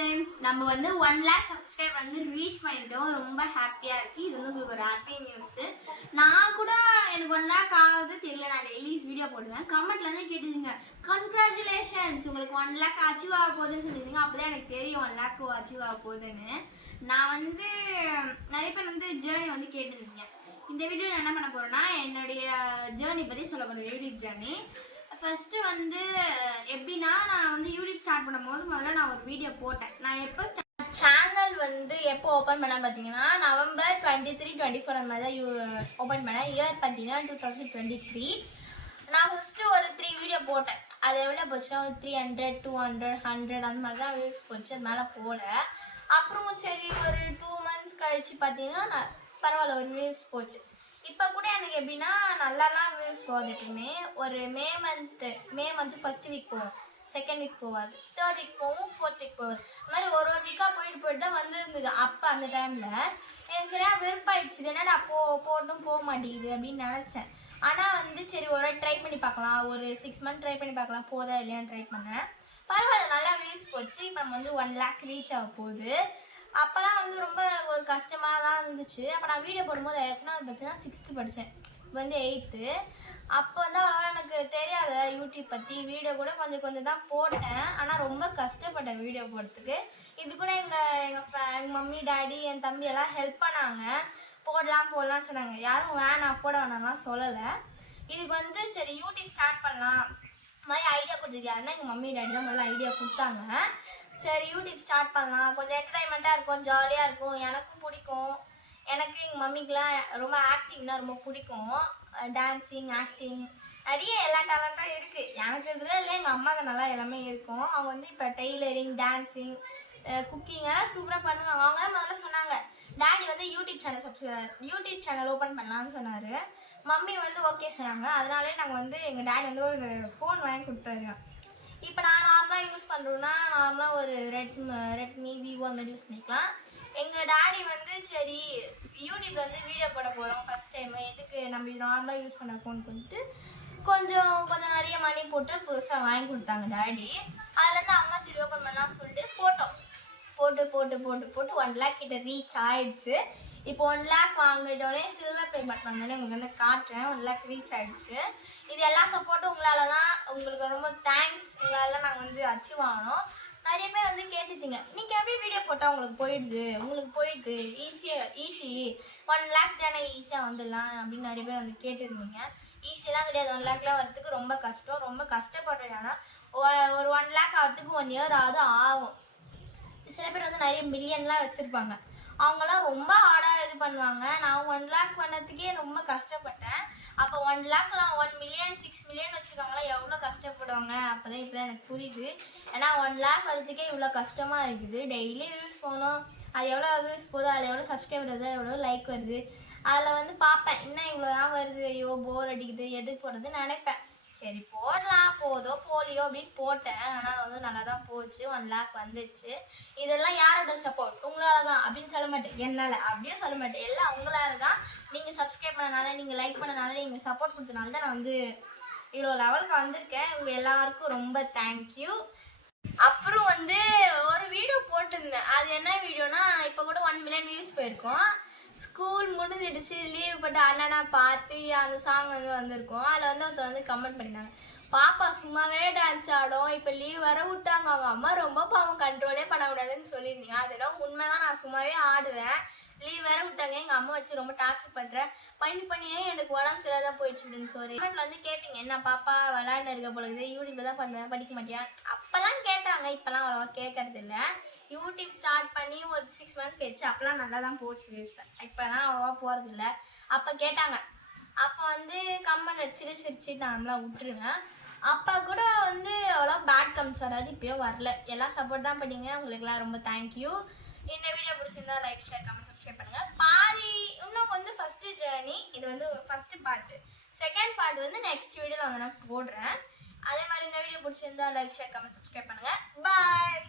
Friends, நம்ம வந்து 1 lakh subscribe வந்து ரீச் பண்ணிட்டோம். ரொம்ப ஹாப்பியா இருக்கு. இது வந்து உங்களுக்கு ஒரு ஹாப்பி நியூஸ். நான் கூட எனக்கு 1 lakh ஆகுது தெரியல. நான் டெய்லி வீடியோ போடுவேன். கமெண்ட்ல இருந்து கேட்டுதுங்க, கங்க்ராச்சுலேஷன்ஸ் உங்களுக்கு 1 lakh அச்சீவ் ஆக போகுதுன்னு சொல்லியிருந்தீங்க. அப்பதான் எனக்கு தெரியும் 1 lakh அச்சீவ் ஆக போகுதுன்னு. நான் வந்து நிறைய பேர் வந்து ஜேர்னி வந்து கேட்டுருந்தீங்க. இந்த வீடியோ என்ன பண்ண போறேன்னா, என்னுடைய ஜேர்னி பத்தி சொல்ல போறேன். YouTube journey. ஃபர்ஸ்ட் வந்து எப்படின்னா, நான் வந்து யூடியூப் ஸ்டார்ட் பண்ணும்போது முதல்ல நான் ஒரு வீடியோ போட்டேன். நான் எப்போ சேனல் வந்து எப்போ ஓப்பன் பண்ண பார்த்தீங்கன்னா, நவம்பர் 23, 24 அந்த மாதிரி தான் ஓப்பன் பண்ணேன். இயர் பார்த்தீங்கன்னா 2023. நான் ஃபர்ஸ்ட் ஒரு 3 வீடியோ போட்டேன். அது எவ்வளோ போச்சுன்னா ஒரு 300, 200, 100 அந்த மாதிரி தான் வியூஸ் போச்சு. அது மேலே போகல. அப்புறம் சரி ஒரு 2 months கழிச்சு பார்த்தீங்கன்னா நான் பரவாயில்ல ஒரு வியூஸ் போச்சு. இப்போ கூட எனக்கு எப்படின்னா நல்லாலாம் வியூஸ் போகுது. எப்பயுமே ஒரு மே மந்த் ஃபர்ஸ்ட் வீக் போகும், செகண்ட் வீக் போகாது, தேர்ட் வீக் போகும், ஃபோர்த் வீக் போகாது. அது மாதிரி ஒரு வீக்காக போயிட்டு தான் வந்துருந்தது. அப்போ அந்த டைமில் எனக்கு சரியா விருப்பாயிடுச்சு. என்னடா போட்டும் போக மாட்டேங்குது அப்படின்னு நினச்சேன். ஆனால் வந்து சரி ஒரு ட்ரை பண்ணி பார்க்கலாம், ஒரு 6 months ட்ரை பண்ணி பார்க்கலாம், போதா இல்லையான்னு ட்ரை பண்ணேன். பரவாயில்ல, நல்லா வியூஸ் போச்சு. இப்போ நம்ம வந்து 1 lakh ரீச் ஆக போகுது. அப்போலாம் வந்து ரொம்ப ஒரு கஷ்டமாக தான் இருந்துச்சு. அப்போ நான் வீடியோ போடும்போது எத்தனாவது படிச்சேன்னா 6th படித்தேன். இப்போ வந்து 8th. அப்போ வந்து அவ்வளோவா எனக்கு தெரியாத யூடியூப் பற்றி. வீடியோ கூட கொஞ்சம் தான் போட்டேன். ஆனால் ரொம்ப கஷ்டப்பட்டேன் வீடியோ போடுறதுக்கு. இது கூட எங்கள் மம்மி டேடி என் தம்பி எல்லாம் ஹெல்ப் பண்ணாங்க. போடலாம்னு சொன்னாங்க. யாரும் வேணாம் போட வேணாம்லாம் சொல்லலை. இதுக்கு வந்து சரி யூடியூப் ஸ்டார்ட் பண்ணலாம் மாதிரி ஐடியா கொடுத்தது யாருன்னா எங்கள் மம்மி டேடி தான் முதல்ல ஐடியா கொடுத்தாங்க. சரி யூடியூப் ஸ்டார்ட் பண்ணலாம், கொஞ்சம் என்டர்டைன்மெண்ட்டாக இருக்கும், ஜாலியாக இருக்கும், எனக்கும் பிடிக்கும். எனக்கு எங்கள் மம்மிக்கெலாம் ரொம்ப ஆக்டிங்னா ரொம்ப பிடிக்கும். டான்ஸிங், ஆக்டிங் நிறைய எல்லா டேலண்ட்டாக இருக்குது. எனக்கு இருக்கிறதுல இல்லை, எங்கள் அம்மாவுக்கு நல்லா எல்லாமே இருக்கும். அவங்க வந்து இப்போ டெய்லரிங், டான்ஸிங், குக்கிங் எல்லாம் சூப்பராக பண்ணுவாங்க. அவங்க தான் முதல்ல சொன்னாங்க டேடி வந்து யூடியூப் சேனல் ஓப்பன் பண்ணலான்னு சொன்னார். மம்மி வந்து ஓகே சொன்னாங்க. அதனாலே நாங்கள் வந்து எங்கள் டேடி வந்து ஒரு ஃபோன் வாங்கி கொடுத்தாருங்க. இப்போ நான் நார்மலாக யூஸ் பண்ணுறோன்னா நார்மலாக ஒரு ரெட்மி, விவோ அந்த மாதிரி யூஸ் பண்ணிக்கலாம். எங்கள் டேடி வந்து சரி யூடியூப்ல வந்து வீடியோ போட போகிறோம் ஃபர்ஸ்ட் டைம், எதுக்கு நம்ம நார்மலாக யூஸ் பண்ண ஃபோன் கொஞ்சம் நிறைய மணி போட்டு புதுசாக வாங்கி கொடுத்தாங்க டேடி. அதுலேருந்து அம்மா சரி ஓப்பன் பண்ணலாம் சொல்லிட்டு போட்டோம். போட்டு 1 lakh கிட்ட ரீச் ஆயிடுச்சு. இப்போ 1 lakh வாங்கிட்டோடனே சில்வர் ப்ளே பட்டன் வந்தோடனே உங்களுக்கு வந்து காட்டுறேன். 1 lakh ரீச் ஆயிடுச்சு. இது எல்லா சப்போர்ட்டும் உங்களால தான். உங்களுக்கு ரொம்ப தேங்க்ஸ். உங்களால நாங்கள் வந்து அச்சீவ் ஆகணும். நிறைய பேர் வந்து கேட்டுட்டீங்க, நீங்கள் எப்படி வீடியோ போட்டால் உங்களுக்கு போயிடுது ஈஸி 1 lakh தானே ஈஸியாக வந்துடலாம் அப்படின்னு நிறைய பேர் வந்து கேட்டுருந்தீங்க. ஈஸியெல்லாம் கிடையாது. 1 lakh வரதுக்கு ரொம்ப கஷ்டம். ரொம்ப கஷ்டப்படுறோம். ஏன்னா ஒரு 1 lakh ஆகிறதுக்கு 1 year ஆகும். சில பேர் வந்து நிறைய மில்லியன்லாம் வச்சுருப்பாங்க. அவங்களாம் ரொம்ப ஹார்டாக இது பண்ணுவாங்க. நான் 1 lakh பண்ணதுக்கே ரொம்ப கஷ்டப்பட்டேன். அப்போ 1 lakhலாம் 1 million 6 million வச்சுக்கோங்களேன் எவ்வளோ கஷ்டப்படுவாங்க. அப்போதான் இப்போதான் எனக்கு புரியுது. ஏன்னா 1 lakh வரதுக்கே இவ்வளோ கஷ்டமாக இருக்குது. டெய்லி வியூஸ் போகணும், அது எவ்வளோ வியூஸ் போகுது, அதில் எவ்வளோ சப்ஸ்கிரைபர் வருது, எவ்வளோ லைக் வருது, அதில் வந்து பார்ப்பேன் இன்னும் இவ்வளோ தான் வருது, ஐயோ போர் அடிக்குது, எதுக்கு போடுறதுன்னு நினைப்பேன். சரி போடலாம், போதோ போலியோ அப்படின்னு போட்டேன். ஆனால் வந்து நல்லா தான் போச்சு. 1 lakh வந்துச்சு. இதெல்லாம் யாரோட சப்போர்ட்? உங்களால தான் அப்படின்னு சொல்ல மாட்டேன், என்னால் அப்படியும் சொல்ல மாட்டேன். எல்லாம் உங்களால தான். நீங்கள் சப்ஸ்கிரைப் பண்ணனால, நீங்கள் லைக் பண்ணனால, நீங்கள் சப்போர்ட் கொடுத்தனால தான் நான் வந்து இவ்வளோ லெவலுக்கு வந்திருக்கேன். உங்கள் எல்லாருக்கும் ரொம்ப தேங்க்யூ. அப்புறம் வந்து ஒரு வீடியோ போட்டிருந்தேன். அது என்ன வீடியோனா, இப்போ கூட 1 million வியூஸ் போயிருக்கோம். ஸ்கூல் முடிஞ்சிடுச்சு, லீவ் போட்டு அண்ணனா பார்த்து அந்த சாங் வந்து வந்திருக்கோம். அதில் வந்து ஒருத்தர் வந்து கமெண்ட் பண்ணியிருந்தாங்க, பாப்பா சும்மாவே டான்ஸ் ஆடும், இப்போ லீவ் வர விட்டாங்க, அவங்க அம்மா ரொம்ப பாவம் கண்ட்ரோலே பண்ணக்கூடாதுன்னு சொல்லியிருந்தீங்க. அதெல்லாம் உண்மைதான். நான் சும்மாவே ஆடுவேன், லீவ் வேற விட்டாங்க, எங்கள் அம்மா வச்சு ரொம்ப டார்ச்சர் பண்ணுறேன், பண்ணியே எனக்கு உடம்பு சரியாதான் போயிடுச்சு அப்படின்னு சொல்லி கமெண்ட்ல வந்து கேட்பீங்க, என்ன பாப்பா விளையாண்டு இருக்க பொழுது யூடியூப்ல தான் பண்ணுவேன், படிக்க மாட்டியா அப்பெல்லாம் கேட்டாங்க. இப்பெல்லாம் அவ்வளோவா கேட்கறது இல்லை. யூடியூப் ஸ்டார்ட் பண்ணி ஒரு 6 months கழிச்சு அப்போலாம் நல்லா தான் போச்சு வியூஸ். இப்போலாம் அவ்வளோவா போகிறது இல்லை. அப்போ கேட்டாங்க. அப்போ வந்து கமெண்ட் அடிச்சுட்டு சிரிச்சுட்டு நார்மலாக விட்டுருவேன். அப்போ கூட வந்து அவ்வளோ பேட் கமெண்ட்ஸ் வராது. இப்போயோ வரல. எல்லாம் சப்போர்ட் தான் பண்ணீங்க. உங்களுக்குலாம் ரொம்ப தேங்க்யூ. இந்த வீடியோ பிடிச்சிருந்தா லைக், ஷேர், கமெண்ட், சப்ஸ்கிரைப் பண்ணுங்கள். இன்னும் வந்து ஃபஸ்ட்டு ஜேர்னி இது வந்து ஃபஸ்ட்டு பார்ட்டு. செகண்ட் பார்ட் வந்து நெக்ஸ்ட் வீடியோவில் வந்து நான் போடுறேன். அதே மாதிரி இந்த வீடியோ பிடிச்சிருந்தா லைக், ஷேர், கமெண்ட், சப்ஸ்கிரைப் பண்ணுங்கள். பாய்.